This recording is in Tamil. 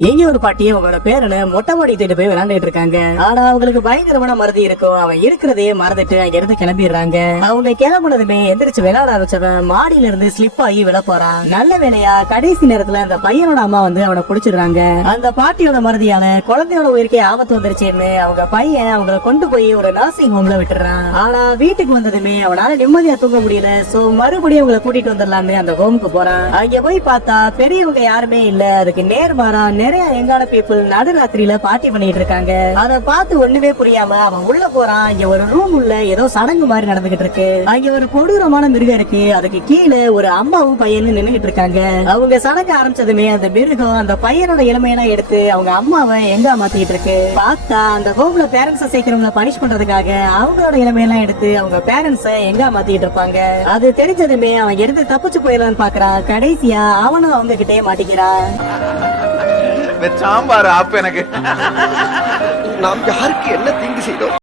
எங்க ஒரு பாட்டி அவங்களோட பேரனை மொட்டை மாடி தூக்கிட்டு போய் விளையாண்டுட்டு இருக்காங்க. ஆனா அவங்களுக்கு பயங்கரமான மறதி இருக்கும். அவன் இருக்கிறதையே மறந்துட்டு அங்க இருந்து கிளம்பிடுறாங்க. அவங்க கிளம்புனதுமே எந்திரிச்சு விளையாட ஆரம்பிச்சவன் மாடியில இருந்து ஸ்லிப் ஆகி விழ போறான். நல்ல வேலையா கடைசி நேரத்துல அந்த பையனோட அம்மா வந்து அவனை புடிச்சிடுறாங்க. அந்த பாட்டியோட மறதியால குழந்தையோட உயிருக்கே ஆபத்து வந்துருச்சுன்னு அவங்க பையன் அவங்களை கொண்டு போய் ஒரு நர்சிங் ஹோம்ல விட்டுறான். ஆனா வீட்டுக்கு வந்ததுமே அவனால நிம்மதியா தூங்க முடியல. சோ மறுபடியும் அவங்களை கூட்டிட்டு வந்துடலாம்னு அந்த ஹோமுக்கு போறான். அங்க போய் பார்த்தா பெரியவங்க யாருமே இல்ல. அதுக்கு நேர்மாறா நிறைய எங்கான பீப்புள் நடுராத்திரியில பார்ட்டி பண்ணிட்டு இருக்காங்க. அத பார்த்து ஒண்ணுமே புரியாம அவன் உள்ள போறான். இங்க ஒரு ரூம் உள்ள ஏதோ சடங்கு மாதிரி நடந்துகிட்டு இருக்கு. அங்க ஒரு கொடூரமான மிருகம் இருக்கு. அதுக்கு கீழே ஒரு அம்மாவும் பையனும் நின்னுகிட்டு இருக்காங்க. அவங்க சடங்கு ஆரம்பிச்சதுமே அந்த மிருகம் அந்த பையனோட இளமையெல்லாம் எடுத்து அவங்க அம்மாவை எங்க மாத்திட்டு இருக்கு. பார்த்தா அந்த ஹோம்ல பேரண்ட்ஸ் சேர்க்கிறவங்கள பனிஷ் பண்றதுக்காக அவங்களோட இளமையெல்லாம் எடுத்து அவங்க பேரண்ட்ஸ எங்க மாத்திட்டு இருப்பாங்க. அது தெரிஞ்சதுமே அவன் எடுத்து தப்பிச்சு போயிடலான்னு பாக்குறான். கடைசியா அவனும் அவங்க கிட்டே மாட்டிக்கிறான். சாம்பார் ஆப் எனக்கு நாம் யாருக்கு என்ன தீங்கு செய்தோம்?